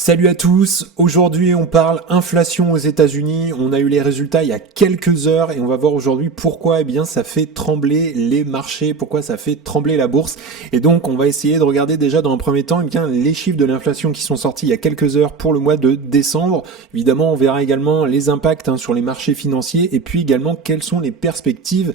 Salut à tous, aujourd'hui on parle inflation aux États-Unis, on a eu les résultats il y a quelques heures et on va voir aujourd'hui pourquoi ça fait trembler les marchés, pourquoi ça fait trembler la bourse. Et donc on va essayer de regarder déjà dans un premier temps les chiffres de l'inflation qui sont sortis il y a quelques heures pour le mois de décembre. Évidemment on verra également les impacts sur les marchés financiers et puis également quelles sont les perspectives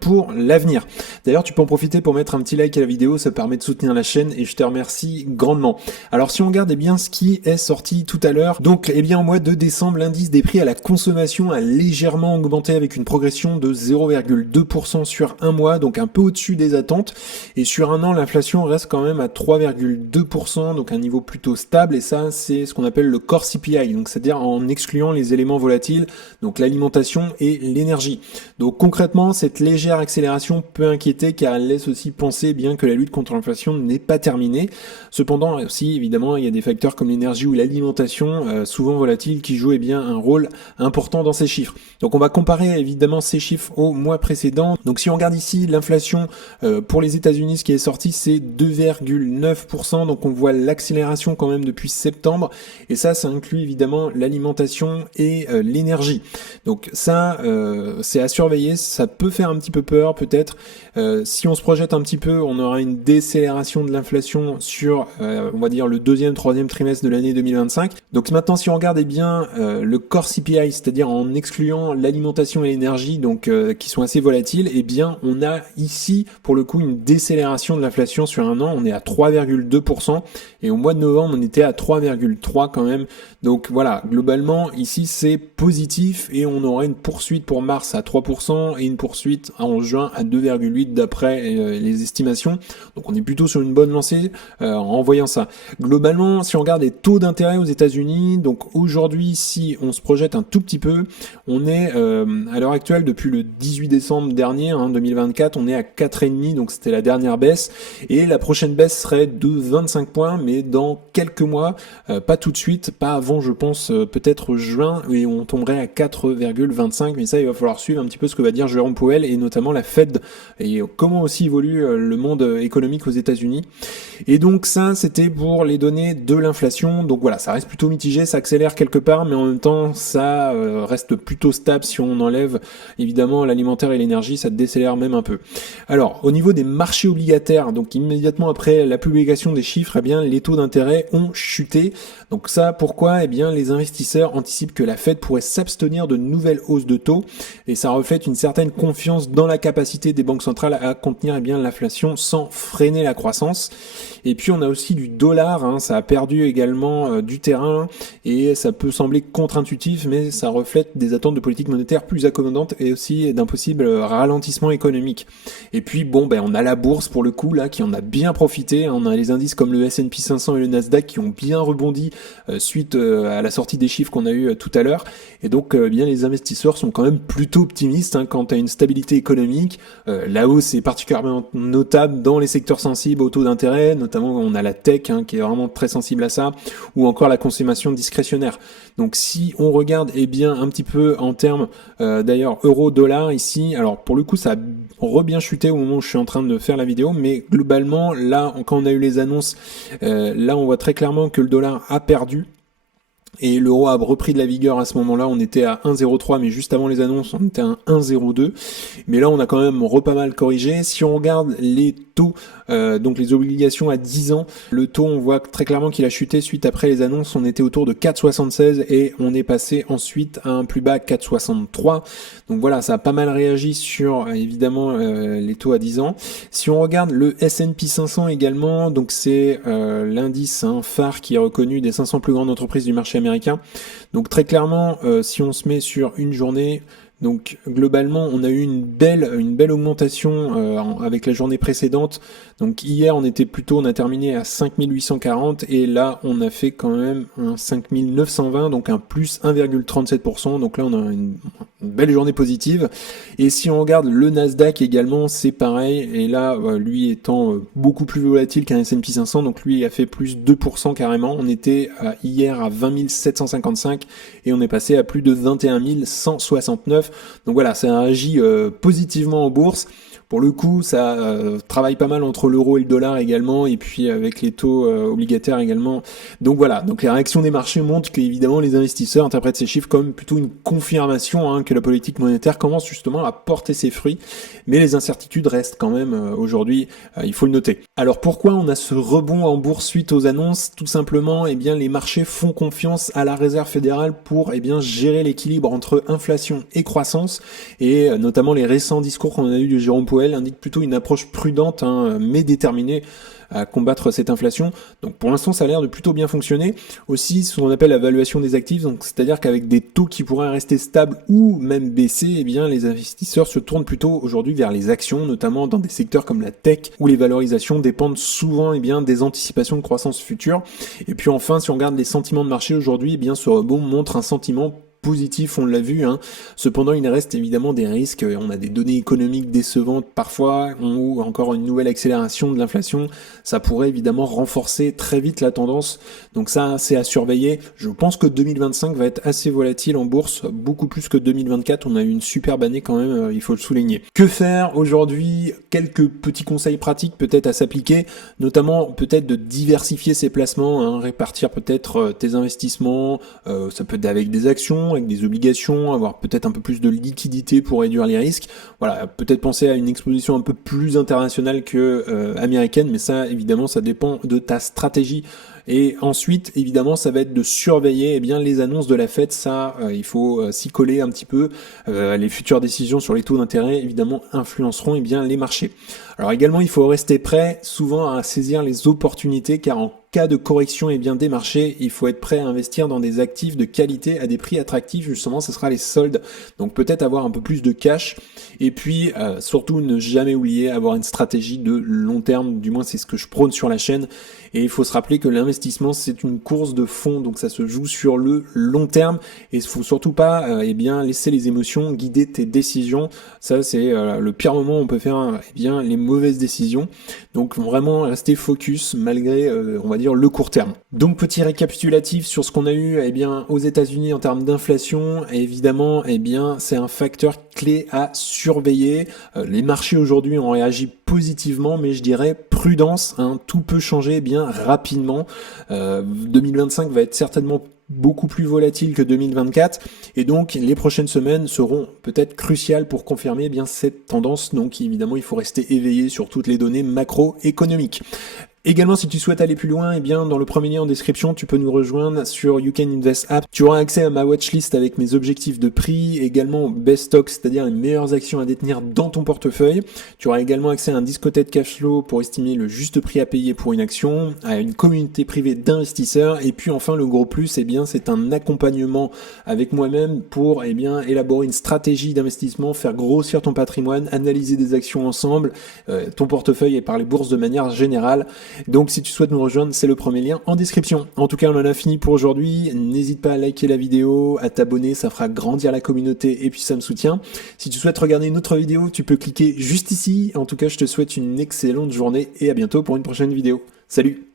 pour l'avenir. D'ailleurs tu peux en profiter pour mettre un petit like à la vidéo, ça permet de soutenir la chaîne et je te remercie grandement. Alors si on regarde ce qui est sorti tout à l'heure. Donc, au mois de décembre, l'indice des prix à la consommation a légèrement augmenté avec une progression de 0,2% sur un mois, donc un peu au-dessus des attentes. Et sur un an, l'inflation reste quand même à 3,2%, donc un niveau plutôt stable. Et ça, c'est ce qu'on appelle le core CPI, donc c'est-à-dire en excluant les éléments volatiles, donc l'alimentation et l'énergie. Donc concrètement, cette légère accélération peut inquiéter car elle laisse aussi penser que la lutte contre l'inflation n'est pas terminée. Cependant, aussi, évidemment, il y a des facteurs comme l'énergie ou l'alimentation, souvent volatiles, qui jouent un rôle important dans ces chiffres. Donc on va comparer évidemment ces chiffres au mois précédent. Donc si on regarde ici l'inflation pour les États-Unis, ce qui est sorti, c'est 2,9%. Donc on voit l'accélération quand même depuis septembre. Et ça inclut évidemment l'alimentation et l'énergie. Donc ça, c'est à surveiller. Ça peut faire un petit peu peur peut-être. Si on se projette un petit peu, on aura une décélération de l'inflation sur, on va dire, le deuxième, troisième trimestre de l'année 2025. Donc maintenant, si on regarde le core CPI, c'est-à-dire en excluant l'alimentation et l'énergie, qui sont assez volatiles, on a ici pour le coup une décélération de l'inflation sur un an. On est à 3,2% et au mois de novembre, on était à 3,3 quand même. Donc voilà, globalement ici c'est positif et on aura une poursuite pour mars à 3% et une poursuite en juin à 2,8 d'après les estimations. Donc on est plutôt sur une bonne lancée en voyant ça. Globalement, si on regarde les taux d'intérêt aux États-Unis, donc aujourd'hui, si on se projette un tout petit peu, on est à l'heure actuelle depuis le 18 décembre dernier, 2024, on est à 4,5, donc c'était la dernière baisse, et la prochaine baisse serait de 25 points, mais dans quelques mois, pas tout de suite, pas avant, je pense, peut-être juin, et on tomberait à 4,25, mais ça, il va falloir suivre un petit peu ce que va dire Jérôme Powell, et notamment la Fed, et comment aussi évolue le monde économique aux États-Unis. Et donc ça, c'était pour les données de l'inflation. Donc voilà, ça reste plutôt mitigé, ça accélère quelque part, mais en même temps, ça reste plutôt stable si on enlève évidemment l'alimentaire et l'énergie, ça décélère même un peu. Alors, au niveau des marchés obligataires, donc immédiatement après la publication des chiffres, les taux d'intérêt ont chuté. Donc ça, pourquoi ? Les investisseurs anticipent que la Fed pourrait s'abstenir de nouvelles hausses de taux, et ça reflète une certaine confiance dans la capacité des banques centrales à contenir l'inflation sans freiner la croissance. Et puis on a aussi du dollar, ça a perdu également du terrain et ça peut sembler contre-intuitif, mais ça reflète des attentes de politique monétaire plus accommodantes et aussi d'un possible ralentissement économique. Et puis on a la bourse pour le coup là qui en a bien profité, on a les indices comme le S&P 500 et le Nasdaq qui ont bien rebondi suite à la sortie des chiffres qu'on a eu tout à l'heure. Et donc les investisseurs sont quand même plutôt optimistes quant à une stabilité économique. La hausse est particulièrement notable dans les secteurs sensibles au taux d'intérêt, notamment on a la tech qui est vraiment très sensible à ça, ou encore la consommation discrétionnaire. Donc si on regarde un petit peu en termes d'ailleurs euro-dollar ici, alors pour le coup ça a bien chuté au moment où je suis en train de faire la vidéo, mais globalement là quand on a eu les annonces, là on voit très clairement que le dollar a perdu. Et l'euro a repris de la vigueur à ce moment-là, on était à 1,03, mais juste avant les annonces, on était à 1,02. Mais là, on a quand même pas mal corrigé. Si on regarde les taux, donc les obligations à 10 ans, le taux, on voit très clairement qu'il a chuté suite après les annonces. On était autour de 4,76 et on est passé ensuite à un plus bas 4,63. Donc voilà, ça a pas mal réagi sur, évidemment, les taux à 10 ans. Si on regarde le S&P 500 également, donc c'est l'indice phare qui est reconnu des 500 plus grandes entreprises du marché américain. Donc très clairement, si on se met sur une journée, donc globalement on a eu une belle augmentation avec la journée précédente. Donc hier on a terminé à 5840 et là on a fait quand même un 5920, donc un plus 1,37%. Donc là on a une belle journée positive. Et si on regarde le Nasdaq également, c'est pareil, et là lui étant beaucoup plus volatile qu'un S&P 500, donc lui a fait plus 2% carrément. On était hier à 20 755 et on est passé à plus de 21 169. Donc voilà, ça a agi positivement en bourse. Pour le coup, ça travaille pas mal entre l'euro et le dollar également, et puis avec les taux obligataires également. Donc voilà, donc les réactions des marchés montrent qu'évidemment les investisseurs interprètent ces chiffres comme plutôt une confirmation que la politique monétaire commence justement à porter ses fruits, mais les incertitudes restent quand même aujourd'hui, il faut le noter. Alors pourquoi on a ce rebond en bourse suite aux annonces? Tout simplement, eh bien les marchés font confiance à la Réserve fédérale pour gérer l'équilibre entre inflation et croissance, et notamment les récents discours qu'on a eu de Jérôme Powell indiquent plutôt une approche prudente mais déterminée à combattre cette inflation. Donc pour l'instant ça a l'air de plutôt bien fonctionner. Aussi ce qu'on appelle la valuation des actifs, donc c'est-à-dire qu'avec des taux qui pourraient rester stables ou même baisser, eh bien les investisseurs se tournent plutôt aujourd'hui vers les actions, notamment dans des secteurs comme la tech où les valorisations dépendent souvent des anticipations de croissance future. Et puis enfin, si on regarde les sentiments de marché aujourd'hui, ce rebond montre un sentiment positif, on l'a vu. Cependant, il reste évidemment des risques. On a des données économiques décevantes parfois, ou encore une nouvelle accélération de l'inflation. Ça pourrait évidemment renforcer très vite la tendance. Donc ça, c'est à surveiller. Je pense que 2025 va être assez volatile en bourse, beaucoup plus que 2024. On a eu une superbe année quand même, il faut le souligner. Que faire aujourd'hui? Quelques petits conseils pratiques peut-être à s'appliquer, notamment peut-être de diversifier ses placements, répartir peut-être tes investissements, ça peut être avec des actions, avec des obligations, avoir peut-être un peu plus de liquidité pour réduire les risques. Voilà, peut-être penser à une exposition un peu plus internationale que américaine, mais ça, évidemment, ça dépend de ta stratégie. Et ensuite, évidemment, ça va être de surveiller les annonces de la Fed. Ça, il faut s'y coller un petit peu. Les futures décisions sur les taux d'intérêt, évidemment, influenceront les marchés. Alors également, il faut rester prêt souvent à saisir les opportunités, car en cas de correction des marchés, il faut être prêt à investir dans des actifs de qualité à des prix attractifs. Justement, ce sera les soldes. Donc peut-être avoir un peu plus de cash. Et puis surtout ne jamais oublier avoir une stratégie de long terme. Du moins, c'est ce que je prône sur la chaîne. Et il faut se rappeler que l'investissement, c'est une course de fond. Donc ça se joue sur le long terme. Et il faut surtout pas laisser les émotions guider tes décisions. Ça, c'est le pire moment où on peut faire les mauvaises décisions. Donc vraiment rester focus malgré on va dire le court terme. Donc petit récapitulatif sur ce qu'on a eu aux États-Unis en termes d'inflation. Évidemment, c'est un facteur clé à surveiller. Les marchés aujourd'hui ont réagi positivement, mais je dirais prudence, tout peut changer rapidement. 2025 va être certainement beaucoup plus volatile que 2024, et donc les prochaines semaines seront peut-être cruciales pour confirmer cette tendance. Donc évidemment, il faut rester éveillé sur toutes les données macroéconomiques. Également, si tu souhaites aller plus loin, dans le premier lien en description, tu peux nous rejoindre sur You Can Invest App. Tu auras accès à ma watchlist avec mes objectifs de prix, également au best stock, c'est-à-dire les meilleures actions à détenir dans ton portefeuille. Tu auras également accès à un discothèque cash flow pour estimer le juste prix à payer pour une action, à une communauté privée d'investisseurs, et puis enfin le gros plus, c'est un accompagnement avec moi-même pour élaborer une stratégie d'investissement, faire grossir ton patrimoine, analyser des actions ensemble, ton portefeuille et par les bourses de manière générale. Donc si tu souhaites nous rejoindre, c'est le premier lien en description. En tout cas, on en a fini pour aujourd'hui. N'hésite pas à liker la vidéo, à t'abonner, ça fera grandir la communauté et puis ça me soutient. Si tu souhaites regarder une autre vidéo, tu peux cliquer juste ici. En tout cas, je te souhaite une excellente journée et à bientôt pour une prochaine vidéo. Salut!